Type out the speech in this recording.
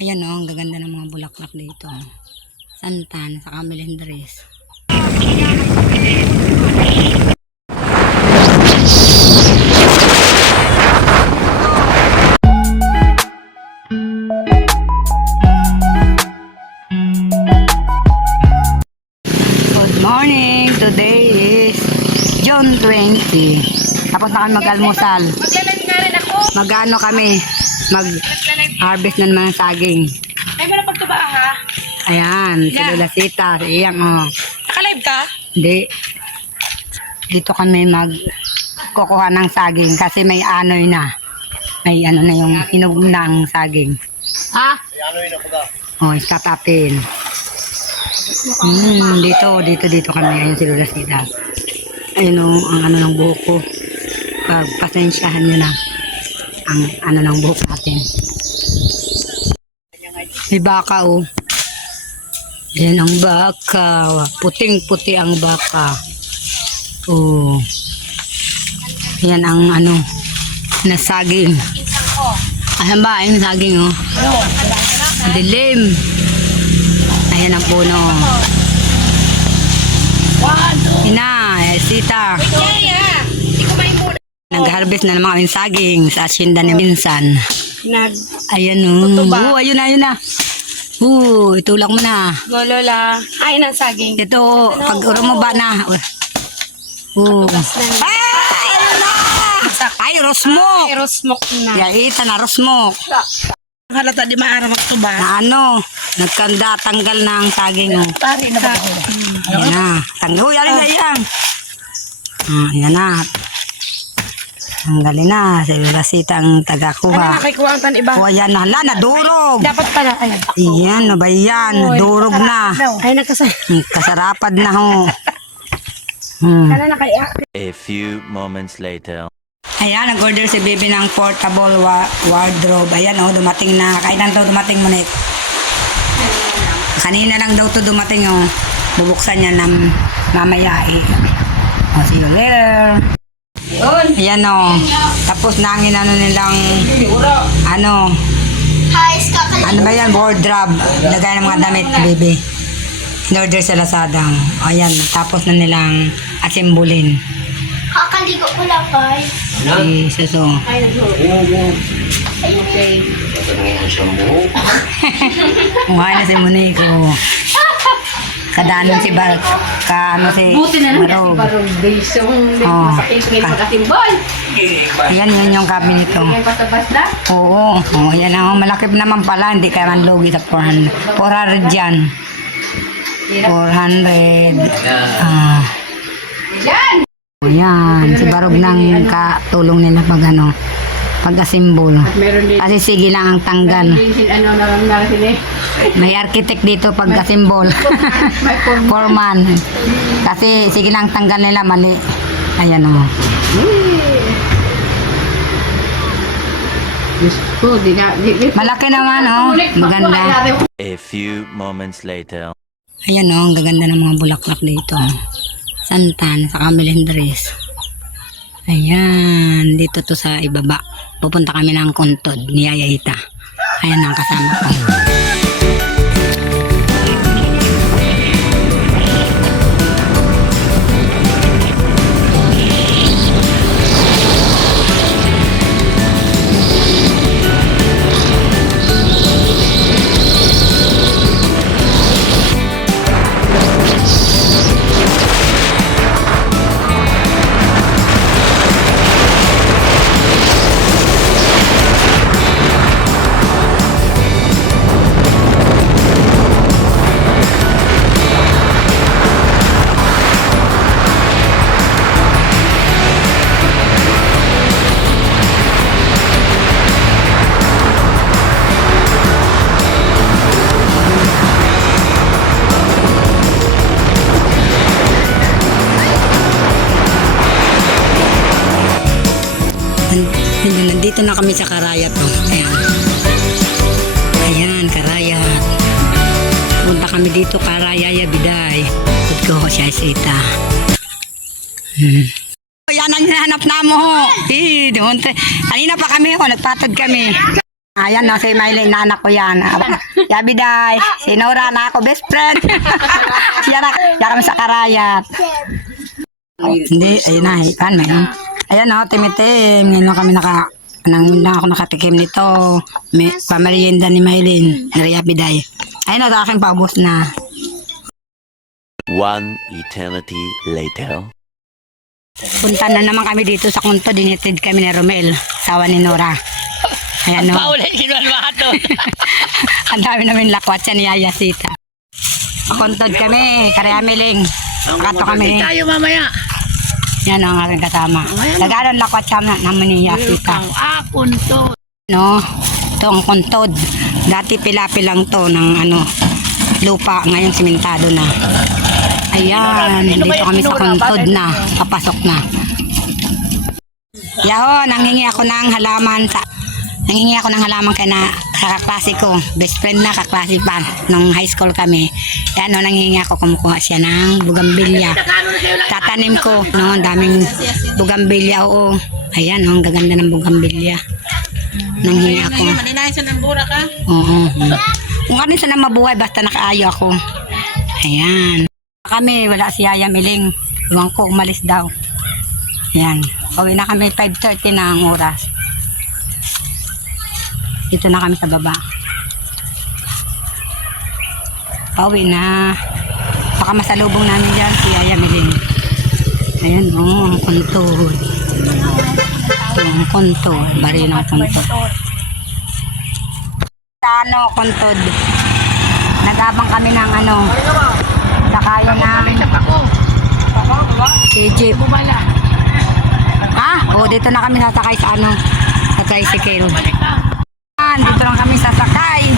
Ayan o, ang gaganda ng mga bulaklak dito. Santan, saka melendres. Good morning! Today is June 20. Tapos na kami mag-almusal. Maglalag nga rin ako. Mag-ano kami? Mag-harvest na naman ng saging. Ay, meron pagtuba ha? Ayan, si Lola Sita. Iyan o. Naka-live ka? Hindi. Dito kami magkukuha ng saging kasi may anoy na. May ano na yung hinug ng saging. Ha? May anoy na ba? O, iskatapin. Dito kami. Ayun si Lola Sita. Ayun o, ang ano ng buhok ko. Pasensyahan nyo na ang ano ng buhok natin. May baka o. Yan ang baka. Puting-puti ang baka. Oh. Yan ang ano na saging. Ayan ba? Ayun saging oh. Dilim. Ayan ang puno. Ina, Sita. Nag-harvest na naman kami saging sa asyenda ni Minsan. Ayan oh. Ayun na. Itulak mo na. Go, Lola. Ay, ng saging. Ito, pag mo ba na. Ay, rosmok. Ay, rosmok na. Yaita na rosmok. Halata di maara magtuba. Na ano, nagkanda, tanggal na ang saging. Oh. Pari na ba? Ayan na. Tanggal. Uy, alin na yan. Ayan na. Tanggalin na. Si Lola Sita ang Ano tagakuha. nakikuha ang tan iba? O, ayan na. Hala, nadurog. Dapat pala. Ay, Ayan, ano ba yan? Nadurog na. ay nagkasay. Kasarapad na ho. Kana na kaya. A few moments later. Ayan, nag-order si Bibi ng portable wardrobe. Ayan, oh, dumating na. Kailan daw dumating mo, Nick? Kanina lang daw to dumating, oh. Bubuksan niya ng mamaya, eh. Oh, see you later. Ayan, oh. Tapos nangin ano nilang, ano ba yan? Wardrobe. Lagay ng mga damit, Bibi. In-order sa Lazada. Oh, ayan, tapos na nilang asimbulin. Kakaligo ko lang, Pai. Suso. Okay. Mukha na si Monico. Kadanon si Bar... Ano si... Buti na lang Barog. kasi parang base yung Oh. masakit ngayon magkatimbol. Ayan, yun yung cabinet ko. Ngayon patabas na. Oo. Ayan ang malaki naman pala. Hindi ka man lugi sa 400. 400 yan. 400. Yan! Ayan. Si Barog nang katulong nila pag ano. Pag-asimbol. Meron din. Kasi sige lang ang tanggal. Ano na sila eh. May architect dito pag-asimbol. May form. Foreman. Kasi sige lang tanggal nila mali. Ayan o. Malaki naman oh. Maganda. A few moments later. Ayan o, ang gaganda ng mga bulaklak dito. Santan, saka melendres. Ayan, dito to sa ibaba. Pupunta kami ng Kuntod, ni Yayaita. Ayan ang kasama ko. Nandito na kami sa Karayat oh. Ayan. Ayan, Karayat. Punta kami dito, Karayaya Biday. Good ko, siya Sita. Yan ang hinahanap na mo. Kanina pa kami, nagpatod kami. Ayan na, si Mylene, na anak ko yan. Yabiday, si Nora na ako, best friend. Siya kami sa Karayat. Hindi, ayun na, ipan, mayroon. Ayan o, timitim. Ngayon lang kami ako nakatikim nito. May pamerienda ni Mylene, ni Yabiday. Ayun o, aking paubos na. One eternity later. Punta na naman kami dito sa Kunto. Dinitid kami ni Romel, sawa ni Nora. Ayan o. Paulit, sinuan mga to. Ang dami namin lakwat siya ni Yaya Sita. Pakuntod kami, Karyameling. Pakato kami. Tayo mamaya. Yan ang aming kasama. Naganon lakwat siya naman ni Yaya Sita. Ang apon to. No, ito ang kuntod. Dati pilapi lang to ng lupa. Ngayon simentado na. Ayan, dito kami sa kuntod na. Papasok na. Yaho, nanghingi ako ng halaman kay na kaklase ko. Best friend na, kaklase pa. Nung high school kami. Yan o, nanghingi ako, kumukuha siya ng bugambilya. Tatanim ko. No, ang daming bugambilya. Oo. Ayan o, ang gaganda ng bugambilya. Nanghingi ako. Maninay sa nambura ka? Oo. Kung ano sana mabuhay, basta nakaayo ako. Ayan. Kami, wala si Yaya Miling. Iwan ko, umalis daw. Ayan. Pauwi na kami, 5:30 na ang oras. Dito na kami sa baba. Pauwi na. Baka masalubong namin dyan si Yaya Miling. Ayan o, ang kuntod. Ang kuntod. Bari ng kuntod. Kuntod. Nag-abang kami ng sakayo ng Egypt. Bumala. Ha? O, dito na kami sasakay sa sa tricycle. Dito lang kami sasakay.